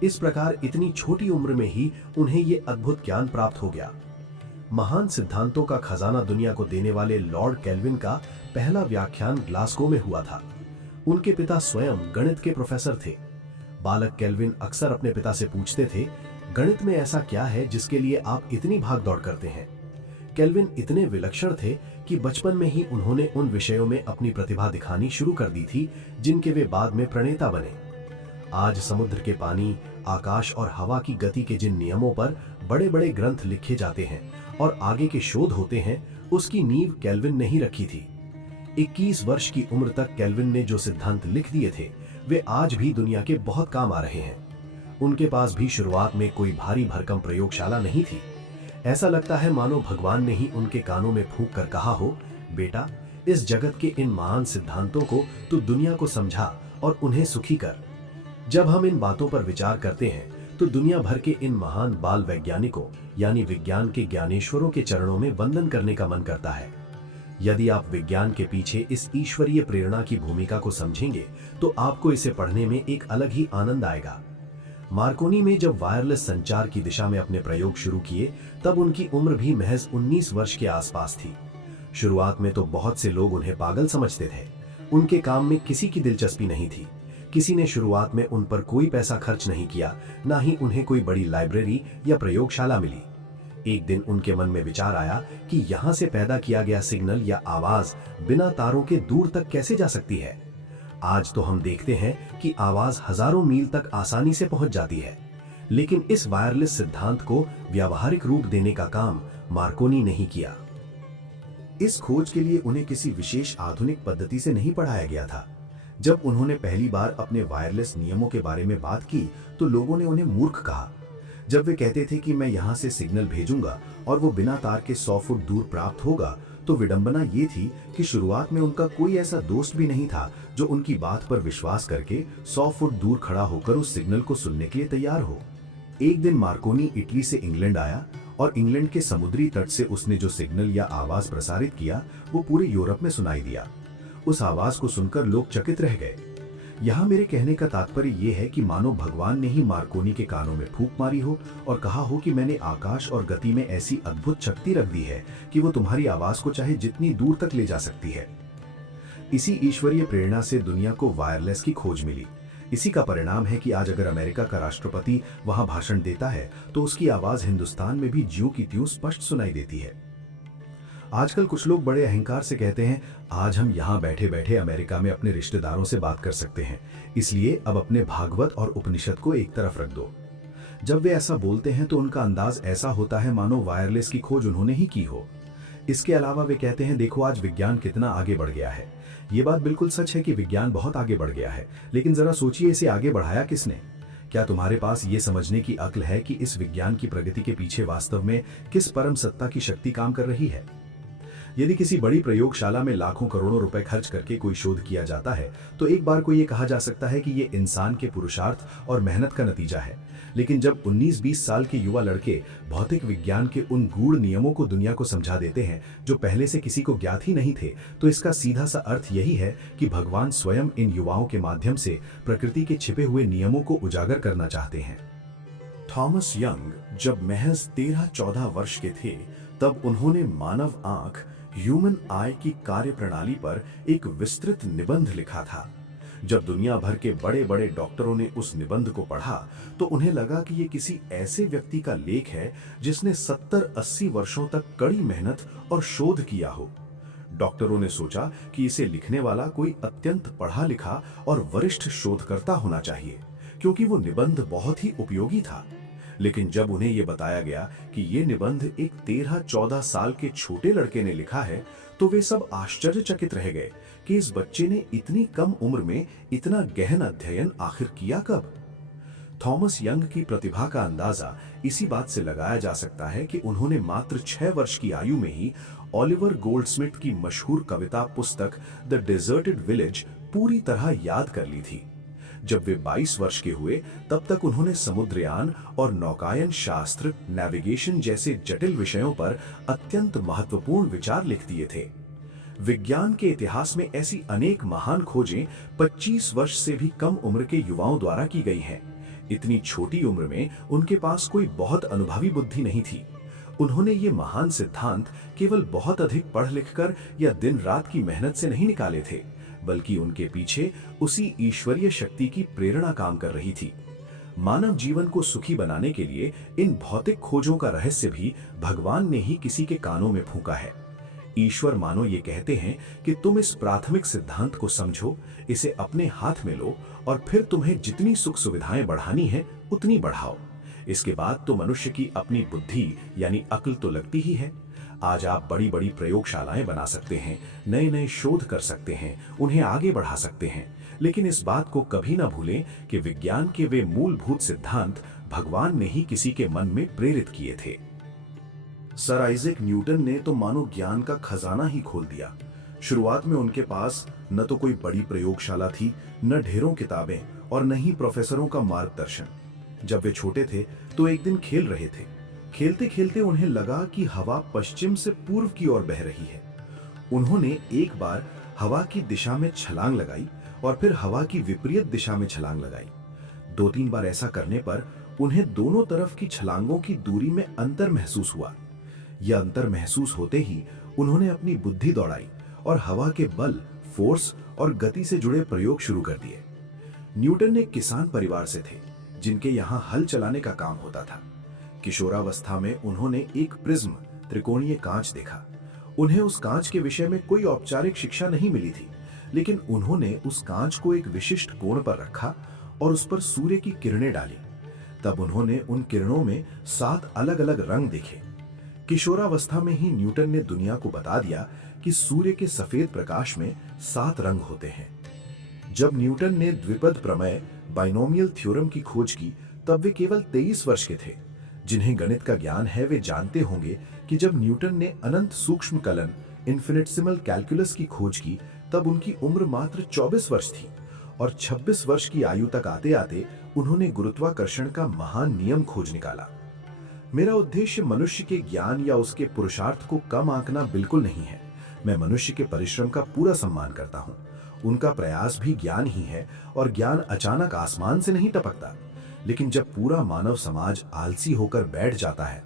इस प्रकार इतनी छोटी उम्र में ही उन्हें ये अद्भुत ज्ञान प्राप्त हो गया। महान सिद्धांतों का खजाना दुनिया को देने वाले लॉर्ड केल्विन का पहला व्याख्यान ग्लासगो में हुआ था। उनके पिता स्वयं गणित के प्रोफेसर थे। बालक केल्विन अक्सर अपने पिता से पूछते थे, गणित में ऐसा क्या है जिसके लिए आप इतनी भागदौड़ करते हैं। केल्विन इतने विलक्षण थे कि बचपन में ही उन्होंने उन विषयों में अपनी प्रतिभा दिखानी शुरू कर दी थी जिनके वे बाद में प्रणेता बने। आज समुद्र के पानी, आकाश और हवा की गति के जिन नियमों पर बड़े बड़े ग्रंथ लिखे जाते हैं और आगे के शोध होते हैं, उसकी नींव केल्विन ने ही रखी थी। 21 वर्ष की उम्र तक केल्विन ने जो सिद्धांत लिख दिए थे वे आज भी दुनिया के बहुत काम आ रहे हैं। उनके पास भी शुरुआत में कोई भारी भरकम प्रयोगशाला नहीं थी। ऐसा लगता है मानो भगवान ने ही उनके कानों में फूंक कर कहा हो, बेटा, इस जगत के इन महान सिद्धांतों को तू दुनिया को समझा और उन्हें सुखी कर। जब हम इन बातों पर विचार करते हैं तो दुनिया भर के इन महान बाल वैज्ञानिकों यानी विज्ञान के ज्ञानेश्वरों के चरणों में वंदन करने का मन करता है। यदि आप विज्ञान के पीछे इस ईश्वरीय प्रेरणा की भूमिका को समझेंगे तो आपको इसे पढ़ने में एक अलग ही आनंद आएगा। मार्कोनी में जब वायरलेस संचार की दिशा में अपने प्रयोग शुरू किए तब उनकी उम्र भी महज 19 वर्ष के आसपास थी। शुरुआत में तो बहुत से लोग उन्हें पागल समझते थे। उनके काम में किसी की दिलचस्पी नहीं थी। किसी ने शुरुआत में उन पर कोई पैसा खर्च नहीं किया, ना ही उन्हें कोई बड़ी लाइब्रेरी या प्रयोगशाला मिली। एक दिन उनके मन में विचार आया कि यहाँ से पैदा किया गया सिग्नल या आवाज बिना तारों के दूर तक कैसे जा सकती है। आज तो हम देखते हैं कि आवाज हजारों मील तक आसानी से पहुंच जाती है, लेकिन इस वायरलेस सिद्धांत को व्यावहारिक रूप देने का काम मार्कोनी ने ही किया। इस खोज के लिए उन्हें किसी विशेष आधुनिक पद्धति से नहीं पढ़ाया गया था। जब उन्होंने पहली बार अपने वायरलेस नियमों के बारे में बात की तो लोगों ने उन्हें मूर्ख कहा। जब वे कहते थे कि मैं यहाँ से सिग्नल भेजूंगा और वो बिना तार के 100 फुट दूर प्राप्त होगा, तो विडंबना ये थी कि शुरुआत में उनका कोई ऐसा दोस्त भी नहीं था जो उनकी बात पर विश्वास करके 100 फुट दूर खड़ा होकर उस सिग्नल को सुनने के लिए तैयार हो। एक दिन मार्कोनी इटली से इंग्लैंड आया और इंग्लैंड के समुद्री तट से उसने जो सिग्नल या आवाज प्रसारित किया वो पूरे यूरोप में सुनाई दिया। उस आवाज को सुनकर लोग चकित रह गए। यहाँ मेरे कहने का तात्पर्य यह है कि मानो भगवान ने ही मार्कोनी के कानों में फूंक मारी हो और कहा हो कि मैंने आकाश और गति में ऐसी अद्भुत शक्ति रख दी है कि वो तुम्हारी आवाज को चाहे जितनी दूर तक ले जा सकती है। इसी ईश्वरीय प्रेरणा से दुनिया को वायरलेस की खोज मिली। इसी का परिणाम है कि आज अगर अमेरिका का राष्ट्रपति वहां भाषण देता है तो उसकी आवाज हिंदुस्तान में भी ज्यों की त्यों स्पष्ट सुनाई देती है। आजकल कुछ लोग बड़े अहंकार से कहते हैं, आज हम यहाँ बैठे बैठे अमेरिका में अपने रिश्तेदारों से बात कर सकते हैं, इसलिए अब अपने भागवत और उपनिषद को एक तरफ रख दो। जब वे ऐसा बोलते हैं तो उनका अंदाज ऐसा होता है मानो वायरलेस की खोज उन्होंने ही की हो। इसके अलावा वे कहते हैं, देखो आज विज्ञान कितना आगे बढ़ गया है। ये बात बिल्कुल सच है कि विज्ञान बहुत आगे बढ़ गया है, लेकिन जरा सोचिए इसे आगे बढ़ाया किसने? क्या तुम्हारे पास ये समझने की अक्ल है कि इस विज्ञान की प्रगति के पीछे वास्तव में किस परम सत्ता की शक्ति काम कर रही है? यदि किसी बड़ी प्रयोगशाला में लाखों करोड़ों रुपए खर्च करके कोई शोध किया जाता है तो एक बार को ये कहा जा सकता है कि ये इंसान के पुरुषार्थ और मेहनत का नतीजा है। लेकिन जब 19-20 साल के युवा लड़के भौतिक विज्ञान के उन गूढ़ नियमों को दुनिया को समझा देते हैं जो पहले से किसी को ज्ञात ही नहीं थे, तो इसका सीधा सा अर्थ यही है कि भगवान स्वयं इन युवाओं के माध्यम से प्रकृति के छिपे हुए नियमों को उजागर करना चाहते हैं। थॉमस यंग जब महज 13-14 वर्ष के थे तब उन्होंने मानव आंख ह्यूमन आई की कार्यप्रणाली पर एक विस्तृत निबंध लिखा था। जब दुनिया भर के बड़े बड़े डॉक्टरों ने उस निबंध को पढ़ा तो उन्हें लगा कि ये किसी ऐसे व्यक्ति का लेख है जिसने 70-80 वर्षों तक कड़ी मेहनत और शोध किया हो। डॉक्टरों ने सोचा कि इसे लिखने वाला कोई अत्यंत पढ़ा लिखा और वरिष्ठ शोधकर्ता होना चाहिए, क्योंकि वो निबंध बहुत ही उपयोगी था। लेकिन जब उन्हें यह बताया गया कि ये निबंध एक 13-14 साल के छोटे लड़के ने लिखा है, तो वे सब आश्चर्यचकित रह गए कि इस बच्चे ने इतनी कम उम्र में इतना गहन अध्ययन आखिर किया कब। थॉमस यंग की प्रतिभा का अंदाजा इसी बात से लगाया जा सकता है कि उन्होंने मात्र 6 वर्ष की आयु में ही ओलिवर गोल्डस्मिथ की मशहूर कविता पुस्तक द डेजर्टेड विलेज पूरी तरह याद कर ली थी। जब वे 22 वर्ष के हुए तब तक उन्होंने समुद्रयान और नौकायन शास्त्र, नेविगेशन जैसे जटिल विषयों पर अत्यंत महत्वपूर्ण विचार लिख दिए थे। विज्ञान के इतिहास में ऐसी अनेक महान खोजें 25 वर्ष से भी कम उम्र के युवाओं द्वारा की गई हैं। इतनी छोटी उम्र में उनके पास कोई बहुत अनुभवी बुद्धि नहीं थी। उन्होंने ये महान सिद्धांत केवल बहुत अधिक पढ़ लिखकर या दिन रात की मेहनत से नहीं निकाले थे, बल्कि उनके पीछे उसी ईश्वरीय शक्ति की प्रेरणा काम कर रही थी। मानव जीवन को सुखी बनाने के लिए इन भौतिक खोजों का रहस्य भी भगवान ने ही किसी के कानों में फूंका है। ईश्वर मानो ये कहते हैं कि तुम इस प्राथमिक सिद्धांत को समझो, इसे अपने हाथ में लो और फिर तुम्हें जितनी सुख सुविधाएं बढ़ानी है उतनी बढ़ाओ। इसके बाद तो मनुष्य की अपनी बुद्धि यानी अक्ल तो लगती ही है। आज आप बड़ी बड़ी प्रयोगशालाएं बना सकते हैं, नए नए शोध कर सकते हैं, उन्हें आगे बढ़ा सकते हैं, लेकिन इस बात को कभी ना भूलें कि विज्ञान के वे मूलभूत सिद्धांत भगवान ने ही किसी के मन में प्रेरित किए थे। सर आइजैक न्यूटन ने तो मानो ज्ञान का खजाना ही खोल दिया। शुरुआत में उनके पास न तो कोई बड़ी प्रयोगशाला थी, न ढेरों किताबें और न ही प्रोफेसरों का मार्गदर्शन। जब वे छोटे थे तो एक दिन खेल रहे थे। खेलते खेलते उन्हें लगा कि हवा पश्चिम से पूर्व की ओर बह रही है। उन्होंने एक बार हवा की दिशा में छलांग लगाई और फिर हवा की विपरीत दिशा में छलांग लगाई। 2-3 बार ऐसा करने पर उन्हें दोनों तरफ की छलांगों की दूरी में अंतर महसूस हुआ। यह अंतर महसूस होते ही उन्होंने अपनी बुद्धि दौड़ाई और हवा के बल, फोर्स और गति से जुड़े प्रयोग शुरू कर दिए। न्यूटन एक किसान परिवार से थे जिनके यहाँ हल चलाने का काम होता था। किशोरावस्था में उन्होंने एक प्रिज्म त्रिकोणीय कांच देखा। उन्हें उस कांच के विषय में कोई औपचारिक शिक्षा नहीं मिली थी, लेकिन उन्होंने उस कांच को एक विशिष्ट कोण पर रखा और उस पर सूर्य की किरणें डाली। तब उन्होंने उन किरणों में 7 अलग अलग रंग देखे। किशोरावस्था में ही न्यूटन ने दुनिया को बता दिया कि सूर्य के सफेद प्रकाश में 7 रंग होते हैं। जब न्यूटन ने द्विपद प्रमेय बाइनोमियल थ्योरम की खोज की तब वे केवल 23 वर्ष के थे। जिन्हें गणित का ज्ञान है वे जानते होंगे कि जब न्यूटन ने अनंत सूक्ष्म कलन इन्फिनिटेसिमल कैलकुलस की खोज की तब उनकी उम्र मात्र 24 वर्ष थी और 26 वर्ष की आयु तक आते आते उन्होंने गुरुत्वाकर्षण का महान नियम खोज निकाला। मेरा उद्देश्य मनुष्य के ज्ञान या उसके पुरुषार्थ को कम आंकना बिल्कुल नहीं है। मैं मनुष्य के परिश्रम का पूरा सम्मान करता हूँ। उनका प्रयास भी ज्ञान ही है और ज्ञान अचानक आसमान से नहीं टपकता। लेकिन जब पूरा मानव समाज आलसी होकर बैठ जाता है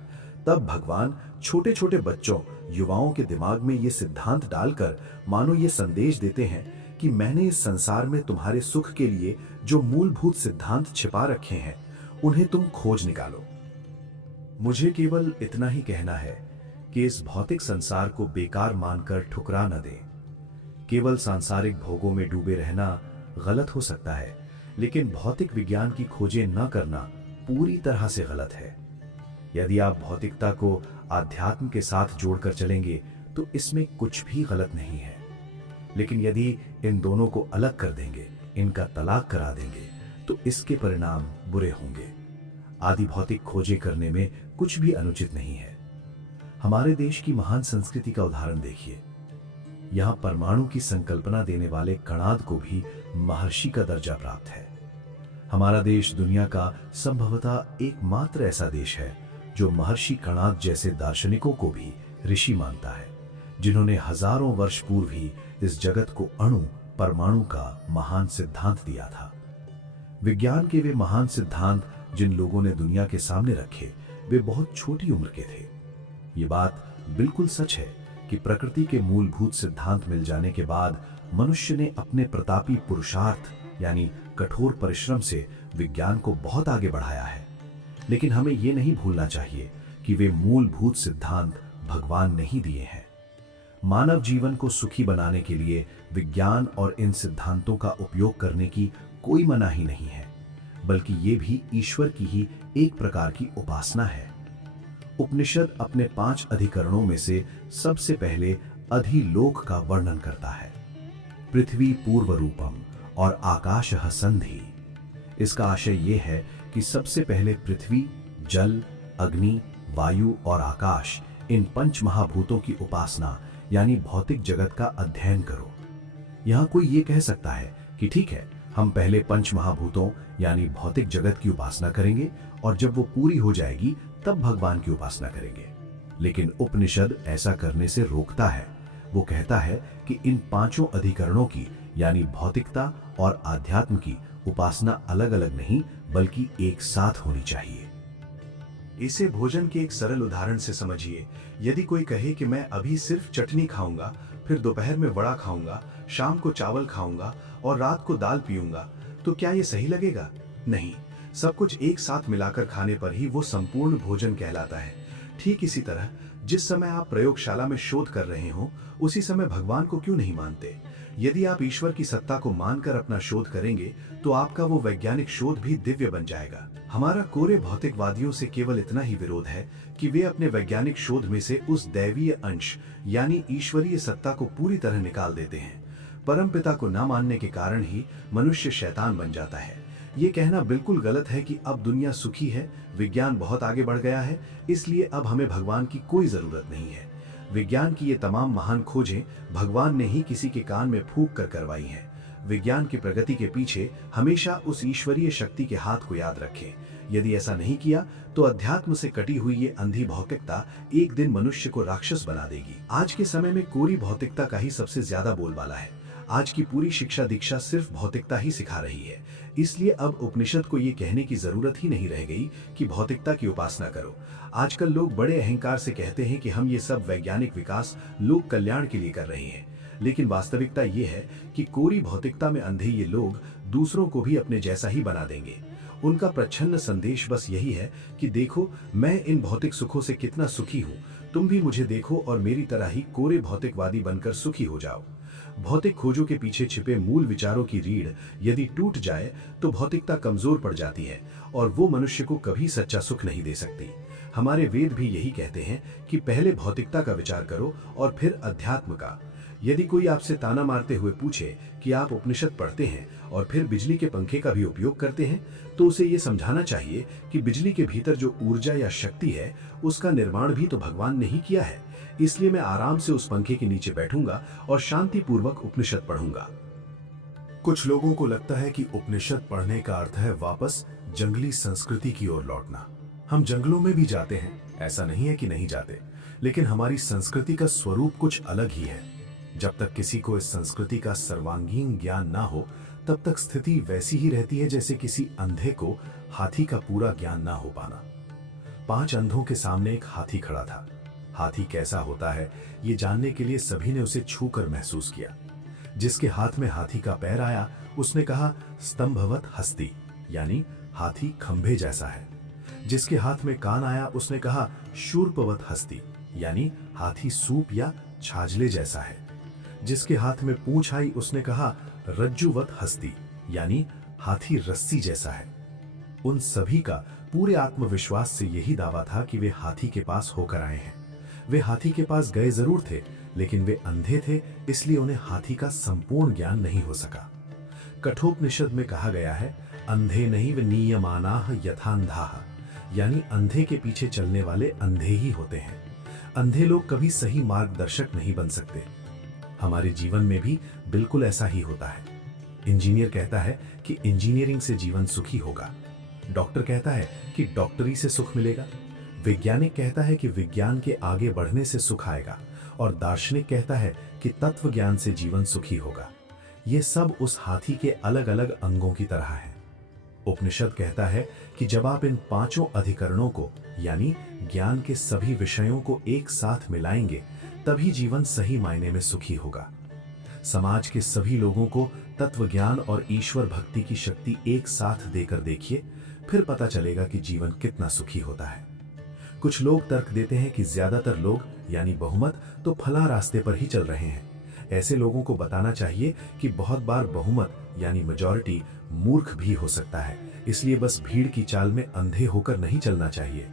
तब भगवान छोटे छोटे बच्चों, युवाओं के दिमाग में ये सिद्धांत डालकर मानो ये संदेश देते हैं कि मैंने इस संसार में तुम्हारे सुख के लिए जो मूलभूत सिद्धांत छिपा रखे हैं उन्हें तुम खोज निकालो। मुझे केवल इतना ही कहना है कि इस भौतिक संसार को बेकार मानकर ठुकरा न दें। केवल सांसारिक भोगों में डूबे रहना गलत हो सकता है, लेकिन भौतिक विज्ञान की खोजें न करना पूरी तरह से गलत है। यदि आप भौतिकता को आध्यात्म के साथ जोड़कर चलेंगे तो इसमें कुछ भी गलत नहीं है, लेकिन यदि इन दोनों को अलग कर देंगे, इनका तलाक करा देंगे, तो इसके परिणाम बुरे होंगे। आदि भौतिक खोजें करने में कुछ भी अनुचित नहीं है। हमारे देश की महान संस्कृति का उदाहरण देखिए। यहां परमाणु की संकल्पना देने वाले कणाद को भी महर्षि का दर्जा प्राप्त है। हमारा देश दुनिया का संभवतः एकमात्र ऐसा देश है जो महर्षि कणाद जैसे दार्शनिकों को भी ऋषि मानता है, जिन्होंने हजारों वर्ष पूर्व ही इस जगत को अणु परमाणु का महान सिद्धांत दिया था। विज्ञान के वे महान सिद्धांत जिन लोगों ने दुनिया के सामने रखे, वे बहुत छोटी उम्र के थे। ये बात बिल्कुल सच है कि प्रकृति के मूलभूत सिद्धांत मिल जाने के बाद मनुष्य ने अपने प्रतापी पुरुषार्थ यानी कठोर परिश्रम से विज्ञान को बहुत आगे बढ़ाया है। लेकिन हमें ये नहीं भूलना चाहिए कि वे मूलभूत सिद्धांत भगवान नहीं दिए हैं। मानव जीवन को सुखी बनाने के लिए विज्ञान और इन सिद्धांतों का उपयोग करने की कोई मनाही नहीं है, बल्कि ये भी ईश्वर की ही एक प्रकार की उपासना है। उपनिषद अपने 5 अधिकरणों में से सबसे पहले अधिलोक का वर्णन करता है। पृथ्वी पूर्व रूपम और आकाशः संधि। इसका आशय यह है कि सबसे पहले पृथ्वी, जल, अग्नि, वायु और आकाश, इन 5 महाभूतों की उपासना यानी भौतिक जगत का अध्ययन करो। यहां कोई ये कह सकता है कि ठीक है, हम पहले 5 महाभूतों यानी भौतिक जगत की उपासना करेंगे और जब वो पूरी हो जाएगी तब भगवान की उपासना करेंगे। लेकिन उपनिषद ऐसा करने से रोकता है। वो कहता है कि इन 5 अधिकरणों की यानी भौतिकता और आध्यात्म की उपासना अलग अलग नहीं बल्कि एक साथ होनी चाहिए। इसे भोजन के एक सरल उदाहरण से समझिए। यदि कोई कहे कि मैं अभी सिर्फ चटनी खाऊंगा, फिर दोपहर में वड़ा खाऊंगा, शाम को चावल खाऊंगा और रात को दाल पीऊंगा, तो क्या ये सही लगेगा? नहीं, सब कुछ एक साथ मिलाकर खाने पर ही वो संपूर्ण भोजन कहलाता है। ठीक इसी तरह जिस समय आप प्रयोगशाला में शोध कर रहे हो, उसी समय भगवान को क्यों नहीं मानते? यदि आप ईश्वर की सत्ता को मानकर अपना शोध करेंगे तो आपका वो वैज्ञानिक शोध भी दिव्य बन जाएगा। हमारा कोरे भौतिकवादियों से केवल इतना ही विरोध है कि वे अपने वैज्ञानिक शोध में से उस दैवीय अंश यानी ईश्वरीय सत्ता को पूरी तरह निकाल देते हैं। परमपिता को न मानने के कारण ही मनुष्य शैतान बन जाता है। ये कहना बिल्कुल गलत है कि अब दुनिया सुखी है, विज्ञान बहुत आगे बढ़ गया है, इसलिए अब हमें भगवान की कोई जरूरत नहीं है। विज्ञान की ये तमाम महान खोजें भगवान ने ही किसी के कान में फूंक कर करवाई हैं। विज्ञान की प्रगति के पीछे हमेशा उस ईश्वरीय शक्ति के हाथ को याद रखें। यदि ऐसा नहीं किया तो अध्यात्म से कटी हुई ये अंधी भौतिकता एक दिन मनुष्य को राक्षस बना देगी। आज के समय में कोरी भौतिकता का ही सबसे ज्यादा बोलबाला है। आज की पूरी शिक्षा दीक्षा सिर्फ भौतिकता ही सिखा रही है। इसलिए अब उपनिषद को ये कहने की जरूरत ही नहीं रह गई कि भौतिकता की उपासना करो। आजकल लोग बड़े अहंकार से कहते हैं कि हम ये सब वैज्ञानिक विकास लोक कल्याण के लिए कर रहे हैं, लेकिन वास्तविकता ये है कि कोरी भौतिकता में अंधे ये लोग दूसरों को भी अपने जैसा ही बना देंगे। उनका प्रच्छन्न संदेश बस यही है कि देखो, मैं इन भौतिक सुखों से कितना सुखी हूँ, तुम भी मुझे देखो और मेरी तरह ही कोरे भौतिकवादी बनकर सुखी हो जाओ। भौतिक खोजों के पीछे छिपे मूल विचारों की रीढ़ यदि टूट जाए तो भौतिकता कमजोर पड़ जाती है और वो मनुष्य को कभी सच्चा सुख नहीं दे सकती। हमारे वेद भी यही कहते हैं कि पहले भौतिकता का विचार करो और फिर अध्यात्म का। यदि कोई आपसे ताना मारते हुए पूछे कि आप उपनिषद पढ़ते हैं और फिर बिजली के पंखे का भी उपयोग करते हैं, तो उसे ये समझाना चाहिए कि बिजली के भीतर जो ऊर्जा या शक्ति है उसका निर्माण भी तो भगवान ने ही किया है। इसलिए मैं आराम से उस पंखे के नीचे बैठूंगा और शांतिपूर्वक उपनिषद पढ़ूंगा। कुछ लोगों को लगता है कि उपनिषद पढ़ने का अर्थ है वापस जंगली संस्कृति की ओर लौटना। हम जंगलों में भी जाते हैं, ऐसा नहीं है कि नहीं जाते, लेकिन हमारी संस्कृति का स्वरूप कुछ अलग ही है। जब तक किसी को इस संस्कृति का सर्वांगीण ज्ञान ना हो, तब तक स्थिति वैसी ही रहती है जैसे किसी अंधे को हाथी का पूरा ज्ञान ना हो पाना। 5 अंधों के सामने एक हाथी खड़ा था। हाथी कैसा होता है ये जानने के लिए सभी ने उसे छूकर महसूस किया। जिसके हाथ में हाथी का पैर आया उसने कहा स्तंभवत हस्ती, यानी हाथी खंभे जैसा है। जिसके हाथ में कान आया उसने कहा शूर्पवत हस्ती, यानी हाथी सूप या छाजले जैसा है। जिसके हाथ में पूंछ आई उसने कहा रज्जुवत हस्ती, यानी हाथी रस्सी जैसा है। उन सभी का पूरे आत्मविश्वास से यही दावा था कि वे हाथी के पास होकर आए हैं। वे हाथी के पास गए जरूर थे, लेकिन वे अंधे थे, इसलिए उन्हें हाथी का संपूर्ण ज्ञान नहीं हो सका। कठोपनिषद में कहा गया है, अंधे नहीं व नियमानाः यथांधाः, यानी अंधे के पीछे चलने वाले अंधे ही होते हैं। अंधे लोग कभी सही मार्गदर्शक नहीं बन सकते। हमारे जीवन में भी बिल्कुल ऐसा ही होता है। इंजीनियर कहता है कि इंजीनियरिंग से जीवन सुखी होगा। डॉक्टर कहता है कि डॉक्टरी से सुख मिलेगा। वैज्ञानिक कहता है कि विज्ञान के आगे बढ़ने से सुख आएगा, और दार्शनिक कहता है कि तत्व ज्ञान से जीवन सुखी होगा। ये सब उस हाथी के अलग अलग अंगों की तरह है। उपनिषद कहता है कि जब आप इन पांचों अधिकरणों को, यानी ज्ञान के सभी विषयों को एक साथ मिलाएंगे, तभी जीवन सही मायने में सुखी होगा। समाज के सभी लोगों को तत्व ज्ञान और ईश्वर भक्ति की शक्ति एक साथ देकर देखिए, फिर पता चलेगा कि जीवन कितना सुखी होता है। कुछ लोग तर्क देते हैं कि ज्यादातर लोग, यानी बहुमत, तो फला रास्ते पर ही चल रहे हैं। ऐसे लोगों को बताना चाहिए कि बहुत बार बहुमत यानी मेजॉरिटी मूर्ख भी हो सकता है, इसलिए बस भीड़ की चाल में अंधे होकर नहीं चलना चाहिए।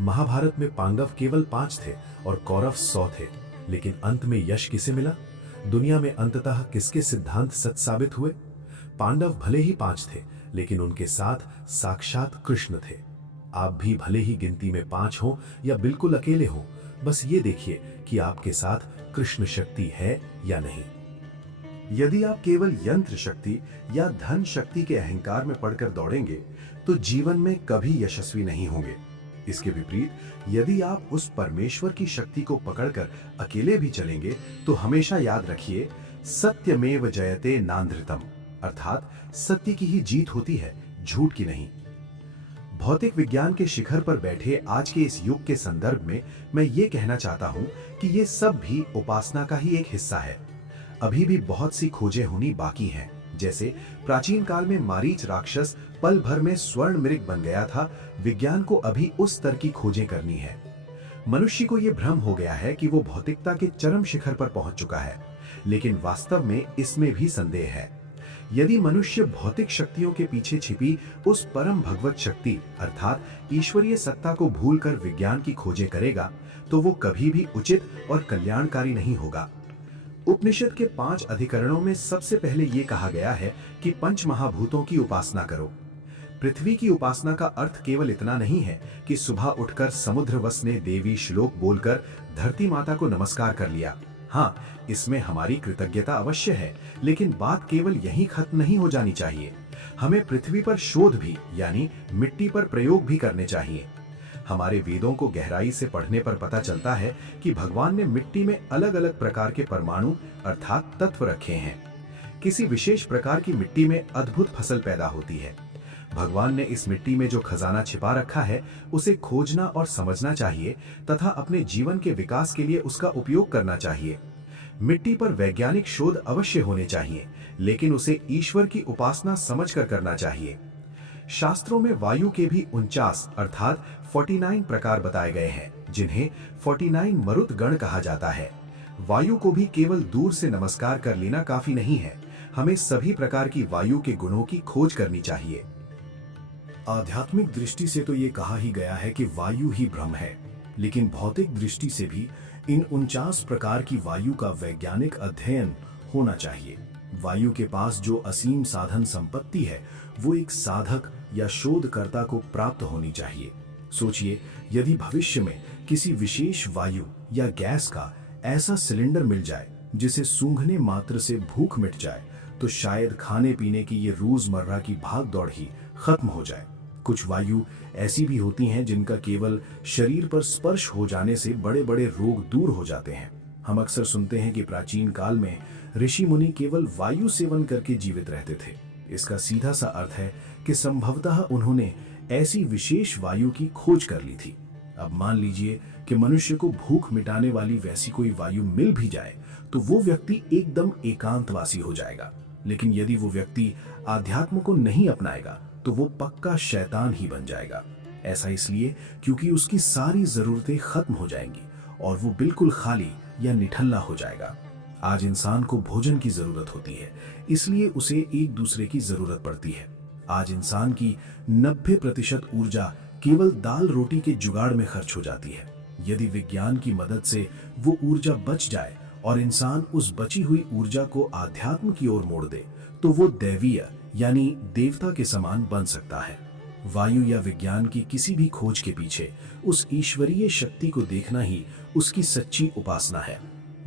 महाभारत में पांडव केवल 5 थे और कौरव 100 थे, लेकिन अंत में यश किसे मिला? दुनिया में अंततः किसके सिद्धांत सच साबित हुए? पांडव भले ही 5 थे, लेकिन उनके साथ साक्षात कृष्ण थे। आप भी भले ही गिनती में 5 हो या बिल्कुल अकेले हो, बस ये देखिए कि आपके साथ कृष्ण शक्ति है या नहीं। यदि आप केवल यंत्र शक्ति या धन शक्ति के अहंकार में पड़कर दौड़ेंगे तो जीवन में कभी यशस्वी नहीं होंगे। इसके विपरीत, यदि आप उस परमेश्वर की शक्ति को पकड़कर अकेले भी चलेंगे तो हमेशा याद रखिए, सत्यमेव जयते नांधृतम, अर्थात सत्य की ही जीत होती है, झूठ की नहीं। भौतिक विज्ञान के शिखर पर बैठे आज के इस युग के संदर्भ में मैं ये कहना चाहता हूं कि ये सब भी उपासना का ही एक हिस्सा है। अभी भी बहुत सी खोजें होनी बाकी हैं। जैसे प्राचीन काल में मारीच राक्षस पल भर में स्वर्ण मृग बन गया था, विज्ञान को अभी उस स्तर की खोजें करनी है। मनुष्य को यह भ्रम हो गया है कि वो भौतिकता के चरम शिखर पर पहुंच चुका है, लेकिन वास्तव में इसमें भी संदेह है। यदि मनुष्य भौतिक शक्तियों के पीछे छिपी उस परम भगवत शक्ति अर्थात ईश्वरीय सत्ता को भूलकर विज्ञान की खोजें करेगा तो वो कभी भी उचित और कल्याणकारी नहीं होगा। उपनिषद के 5 अधिकरणों में सबसे पहले ये कहा गया है कि पंच महाभूतों की उपासना करो। पृथ्वी की उपासना का अर्थ केवल इतना नहीं है कि सुबह उठकर समुद्रवस ने देवी श्लोक बोलकर धरती माता को नमस्कार कर लिया। हाँ, इसमें हमारी कृतज्ञता अवश्य है, लेकिन बात केवल यहीं खत्म नहीं हो जानी चाहिए। हमें पृथ्वी पर शोध भी, यानी मिट्टी पर प्रयोग भी करने चाहिए। हमारे वेदों को गहराई से पढ़ने पर पता चलता है कि भगवान ने मिट्टी में अलग अलग प्रकार के परमाणु अर्थात तत्व रखे हैं। किसी विशेष प्रकार की मिट्टी में अद्भुत फसल पैदा होती है। भगवान ने इस मिट्टी में जो खजाना छिपा रखा है उसे खोजना और समझना चाहिए तथा अपने जीवन के विकास के लिए उसका उपयोग करना चाहिए। मिट्टी पर वैज्ञानिक शोध अवश्य होने चाहिए, लेकिन उसे ईश्वर की उपासना समझकर करना चाहिए। शास्त्रों में वायु के भी 49 अर्थात 49 प्रकार बताए गए हैं, जिन्हें 49 मरुत गण कहा जाता है। वायु को भी केवल दूर से नमस्कार कर लेना काफी नहीं है, हमें सभी प्रकार की वायु के गुणों की खोज करनी चाहिए। आध्यात्मिक दृष्टि से तो ये कहा ही गया है कि वायु ही ब्रह्म है, लेकिन भौतिक दृष्टि से भी इन 49 प्रकार की वायु का वैज्ञानिक अध्ययन होना चाहिए। वायु के पास जो असीम साधन संपत्ति है वो एक साधक या शोधकर्ता को प्राप्त होनी चाहिए। सोचिए, यदि भविष्य में किसी विशेष वायु या गैस का ऐसा सिलेंडर मिल जाए जिसे सूंघने मात्र से भूख मिट जाए, तो शायद खाने पीने की ये रोजमर्रा की भाग दौड़ ही खत्म हो जाए। कुछ वायु ऐसी भी होती हैं जिनका केवल शरीर पर स्पर्श हो जाने से बड़े बड़े रोग दूर हो जाते हैं। हम अक्सर सुनते हैं कि प्राचीन काल में ऋषि मुनि केवल वायु सेवन करके जीवित रहते थे। इसका सीधा सा अर्थ है कि संभवतः उन्होंने ऐसी विशेष वायु की खोज कर ली थी। अब मान लीजिए कि मनुष्य को भूख मिटाने वाली वैसी कोई वायु मिल भी जाए तो वो व्यक्ति एकदम एकांतवासी हो जाएगा। लेकिन यदि वो व्यक्ति आध्यात्म को नहीं अपनाएगा तो वो पक्का शैतान ही बन जाएगा। ऐसा इसलिए क्योंकि उसकी सारी जरूरतें खत्म हो जाएंगी और वो बिल्कुल खाली या निठल्ला हो जाएगा। आज इंसान को भोजन की जरूरत होती है, इसलिए उसे एक दूसरे की जरूरत पड़ती है। आज इंसान की 90% ऊर्जा केवल दाल रोटी के जुगाड़ में खर्च हो जाती है। यदि विज्ञान की मदद से वो ऊर्जा बच जाए और इंसान उस बची हुई ऊर्जा को आध्यात्म की ओर मोड़ दे, तो वो दैवीय यानी देवता के समान बन सकता है। वायु या विज्ञान की किसी भी खोज के पीछे उस ईश्वरीय शक्ति को देखना ही उसकी सच्ची उपासना है।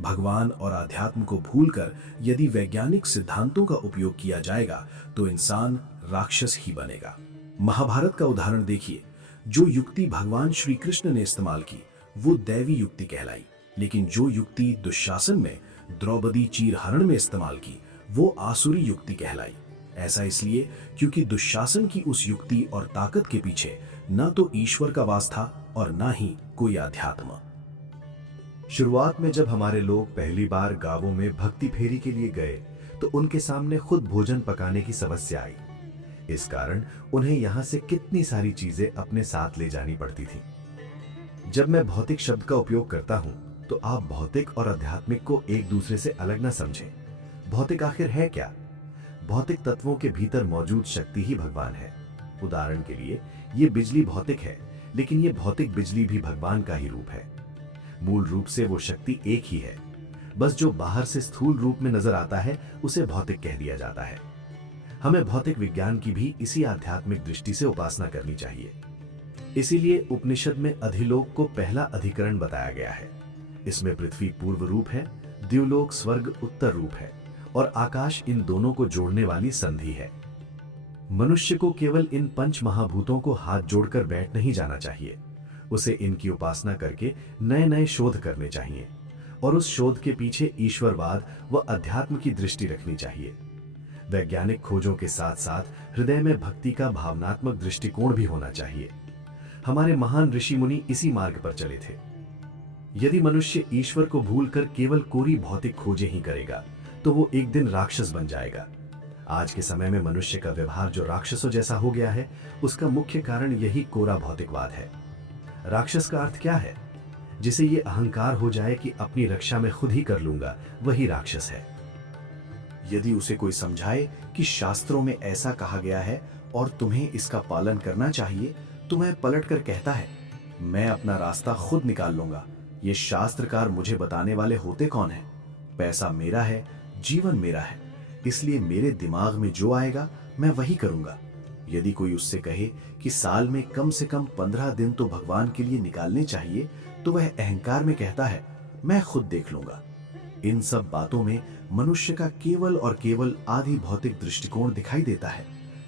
भगवान और आध्यात्म को भूलकर यदि वैज्ञानिक सिद्धांतों का उपयोग किया जाएगा तो इंसान राक्षस ही बनेगा। महाभारत का उदाहरण देखिए। जो युक्ति भगवान श्री कृष्ण ने इस्तेमाल की वो दैवी युक्ति कहलाई, लेकिन जो युक्ति दुशासन ने द्रौपदी चीरहरण में इस्तेमाल की वो आसुरी युक्ति कहलाई। ऐसा इसलिए क्योंकि दुशासन की उस युक्ति और ताकत के पीछे न तो ईश्वर का वास था और न ही कोई अध्यात्म। शुरुआत में जब हमारे लोग पहली बार गांवों में भक्ति फेरी के लिए गए तो उनके सामने खुद भोजन पकाने की समस्या आई। इस कारण उन्हें यहां से कितनी सारी चीजें अपने साथ ले जानी पड़ती थी। जब मैं भौतिक शब्द का उपयोग करता हूं तो आप भौतिक और आध्यात्मिक को एक दूसरे से अलग न समझें। भौतिक आखिर है क्या? भौतिक तत्वों के भीतर मौजूद शक्ति ही भगवान है। उदाहरण के लिए ये बिजली भौतिक है, लेकिन ये भौतिक बिजली भी भगवान का ही रूप है। मूल रूप से वो शक्ति एक ही है, बस जो बाहर से स्थूल रूप में नजर आता है उसे भौतिक कह दिया जाता है। हमें भौतिक विज्ञान की भी इसी आध्यात्मिक दृष्टि से उपासना करनी चाहिए। इसीलिए उपनिषद में अधिलोक को पहला अधिकरण बताया गया है। इसमें पृथ्वी पूर्व रूप है, द्युलोक स्वर्ग उत्तर रूप है और आकाश इन दोनों को जोड़ने वाली संधि है। मनुष्य को केवल इन पंच महाभूतों को हाथ जोड़कर बैठ नहीं जाना चाहिए। उसे इनकी उपासना करके नए नए शोध करने चाहिए और उस शोध के पीछे ईश्वरवाद व अध्यात्म की दृष्टि रखनी चाहिए। वैज्ञानिक खोजों के साथ साथ हृदय में भक्ति का भावनात्मक दृष्टिकोण भी होना चाहिए। हमारे महान ऋषि मुनि इसी मार्ग पर चले थे। यदि मनुष्य ईश्वर को भूलकर केवल कोरी भौतिक खोजें ही करेगा तो वो एक दिन राक्षस बन जाएगा। आज के समय में मनुष्य का व्यवहार जो राक्षसों जैसा हो गया है, उसका मुख्य कारण यही कोरा भौतिकवाद है। राक्षस का अर्थ क्या है? जिसे ये अहंकार हो जाए कि अपनी रक्षा में खुद ही कर लूंगा, वही राक्षस है। यदि उसे कोई समझाए कि शास्त्रों में ऐसा कहा गया है और तुम्हें इसका पालन करना चाहिए, तो वह पलटकर कहता है, मैं अपना रास्ता खुद निकाल लूंगा। ये शास्त्रकार मुझे बताने वाले होते कौन हैं? पैसा मेरा है, जीवन मेरा है, इसलिए मेरे दिमाग में जो आएगा मैं वही करूंगा। यदि कोई उससे कहे कि साल में कम से कम 15 दिन तो भगवान के लिए निकालने चाहिए, तो वह अहंकार में कहता है, मैं खुद देख लूंगा। इन सब बातों में मनुष्य का केवल और केवल आधि भौतिक दृष्टिकोण दिखाई देता है,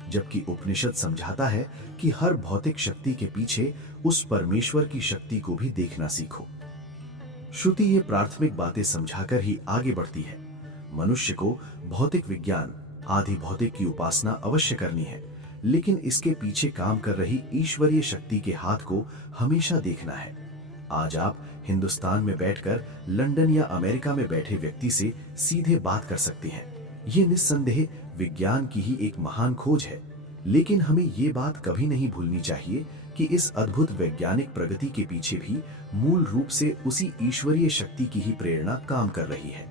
जबकि उपनिषद समझाता है कि हर भौतिक शक्ति के पीछे उस परमेश्वर की शक्ति को भी देखना सीखो। श्रुति ये प्राथमिक बातें समझाकर ही आगे बढ़ती है। मनुष्य को भौतिक विज्ञान आधि भौतिक की उपासना अवश्य करनी है, लेकिन इसके पीछे काम कर रही ईश्वरीय शक्ति के हाथ को हमेशा देखना है। आज आप हिंदुस्तान में बैठकर लंदन या अमेरिका में बैठे व्यक्ति से सीधे बात कर सकते हैं। ये निस्संदेह विज्ञान की ही एक महान खोज है, लेकिन हमें ये बात कभी नहीं भूलनी चाहिए कि इस अद्भुत वैज्ञानिक प्रगति के पीछे भी मूल रूप से उसी ईश्वरीय शक्ति की ही प्रेरणा काम कर रही है।